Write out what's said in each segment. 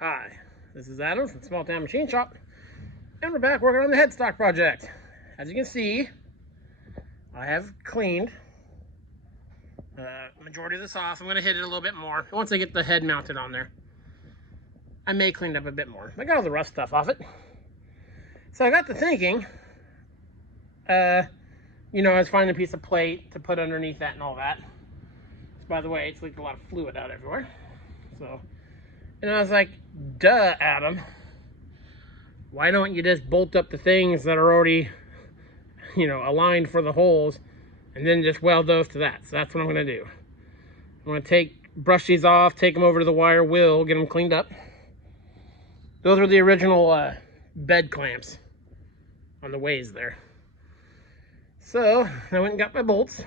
Hi, this is Adam from Small Town Machine Shop, and we're back working on the headstock project. As you can see, I have cleaned the majority of this off. I'm going to hit it a little bit more once I get the head mounted on there. I may clean up a bit more. I got all the rust stuff off it. So I got to thinking, I was finding a piece of plate to put underneath that and all that. By the way, it's leaked a lot of fluid out everywhere. And I was like, duh, Adam. Why don't you just bolt up the things that are already, aligned for the holes and then just weld those to that? So that's what I'm going to do. I'm going to brush these off, take them over to the wire wheel, get them cleaned up. Those are the original bed clamps on the ways there. So I went and got my bolts.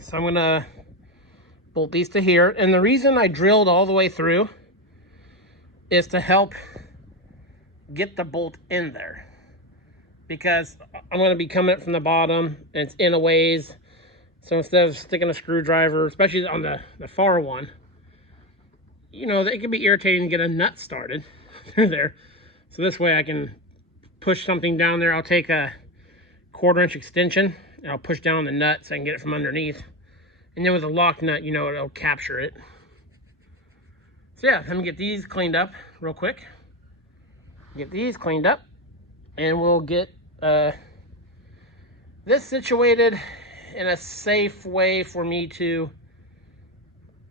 So I'm going to bolt these to here. And the reason I drilled all the way through is to help get the bolt in there, because I'm going to be coming up from the bottom and it's in a ways. So instead of sticking a screwdriver, especially on the far one, it can be irritating to get a nut started through there. So this way I can push something down there. I'll take a 1/4 inch extension and I'll push down the nut so I can get it from underneath. And then with a lock nut, it'll capture it. So yeah, let me get these cleaned up real quick. Get these cleaned up, and we'll get this situated in a safe way for me to,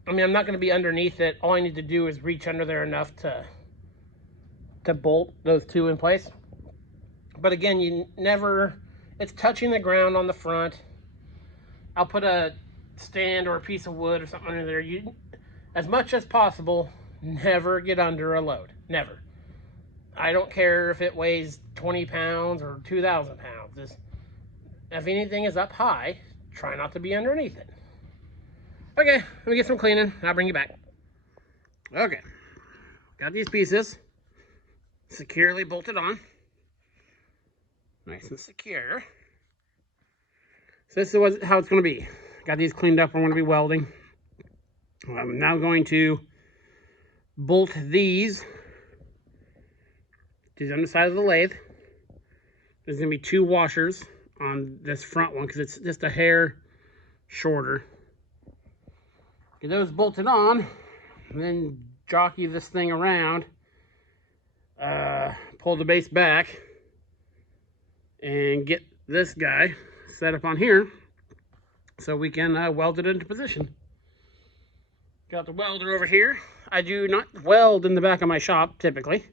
I'm not going to be underneath it. All I need to do is reach under there enough to bolt those two in place. But again, it's touching the ground on the front. I'll put a stand or a piece of wood or something under there. As much as possible, never get under a load. Never. I don't care if it weighs 20 pounds or 2,000 pounds. Just, if anything is up high, try not to be underneath it. Okay, let me get some cleaning. I'll bring you back. Okay, got these pieces securely bolted on. Nice and secure. So this is how it's going to be. Got these cleaned up. I'm going to be welding. I'm now going to bolt these to the underside of the lathe. There's going to be 2 washers on this front one because it's just a hair shorter. Get those bolted on, and then jockey this thing around, pull the base back, and get this guy set up on here so we can weld it into position. Got the welder over here. I do not weld in the back of my shop typically,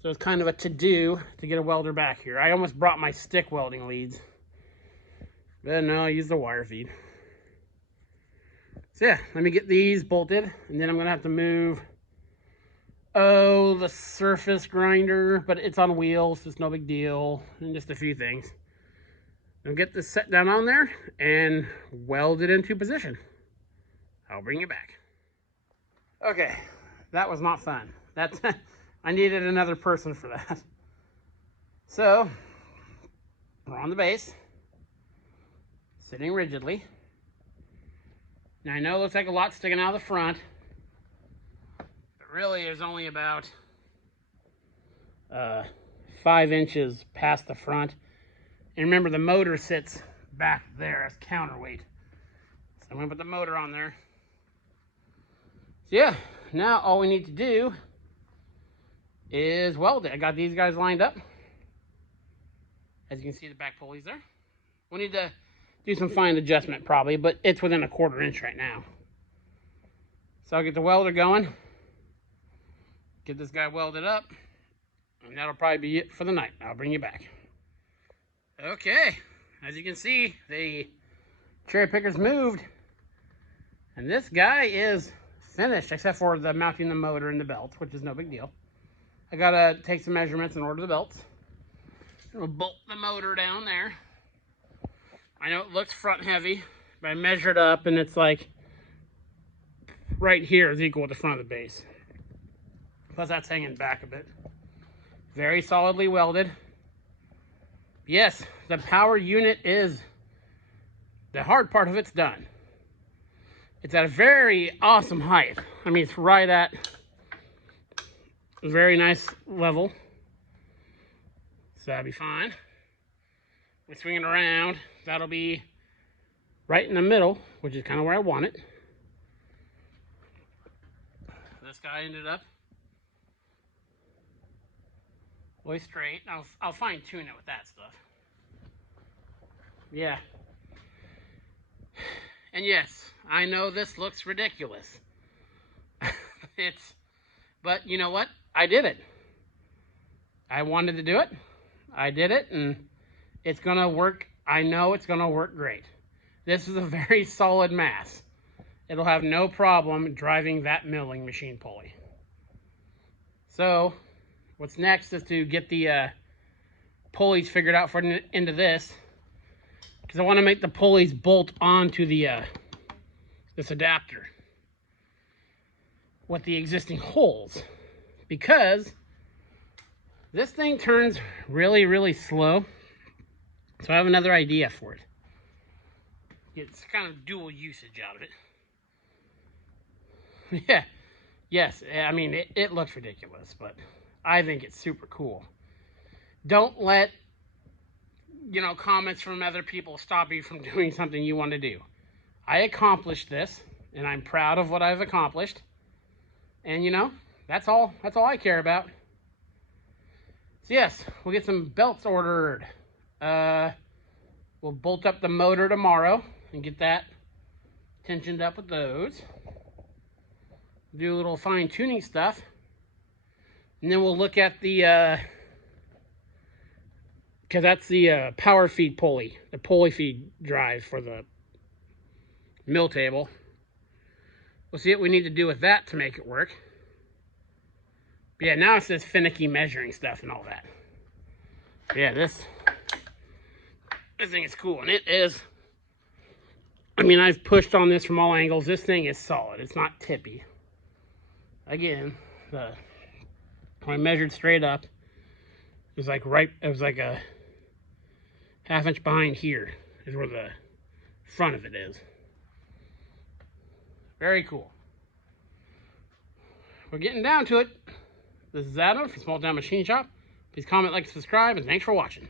so it's kind of a to-do to get a welder back here. I almost brought my stick welding leads, but no, I use the wire feed. So yeah, let me get these bolted, and then I'm gonna have to move the surface grinder, but it's on wheels, so it's no big deal, and just a few things. I'll get this set down on there and weld it into position. I'll bring you back. Okay, that was not fun. I needed another person for that. So, we're on the base, sitting rigidly. Now I know it looks like a lot sticking out of the front, but really there's only about 5 inches past the front. And remember, the motor sits back there as counterweight. So I'm going to put the motor on there. So yeah, now all we need to do is weld it. I got these guys lined up. As you can see, the back pulleys there. We'll need to do some fine adjustment probably, but it's within a 1/4 inch right now. So I'll get the welder going, get this guy welded up, and that'll probably be it for the night. I'll bring you back. Okay, as you can see, the cherry picker's moved, and this guy is finished except for the mounting the motor and the belt, which is no big deal. I gotta take some measurements and order the belts. We'll bolt the motor down there. I know it looks front heavy, but I measured up and it's like right here is equal to the front of the base. Plus that's hanging back a bit. Very solidly welded. Yes, the power unit is, the hard part of it's done. It's at a very awesome height. I mean, it's right at very nice level. So that'll be fine. We swing it around. That'll be right in the middle, which is kind of where I want it. This guy ended up way straight. I'll fine tune it with that stuff. Yeah. And yes, I know this looks ridiculous. But you know what? I did it. I wanted to do it. I did it, and it's gonna work. I know it's gonna work great. This is a very solid mass. It'll have no problem driving that milling machine pulley. So, what's next is to get the pulleys figured out for into this, because I want to make the pulleys bolt onto the this adapter with the existing holes, because this thing turns really, really slow. So I have another idea for it. It's kind of dual usage out of it. Yeah, yes, I mean, it looks ridiculous, but I think it's super cool. Don't let, comments from other people stop you from doing something you want to do. I accomplished this, and I'm proud of what I've accomplished. And, that's all I care about. So yes, we'll get some belts ordered. We'll bolt up the motor tomorrow and get that tensioned up with those. Do a little fine tuning stuff. And then we'll look at the, because that's the power feed pulley, the pulley feed drive for the mill table. We'll see what we need to do with that to make it work. But yeah, now it's this finicky measuring stuff and all that. But yeah, this thing is cool, and it is. I mean, I've pushed on this from all angles. This thing is solid. It's not tippy. Again, when I measured straight up, it was like a ½ inch behind here is where the front of it is. Very cool. We're getting down to it. This is Adam from Small Town Machine Shop. Please comment, like, subscribe, and thanks for watching.